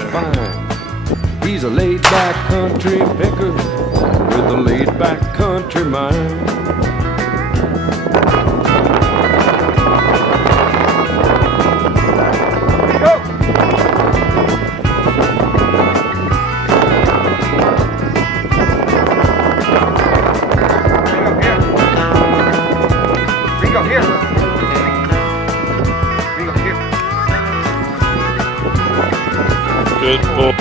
real fine. He's a laid-back country picker with a laid-back country mind. Good boy.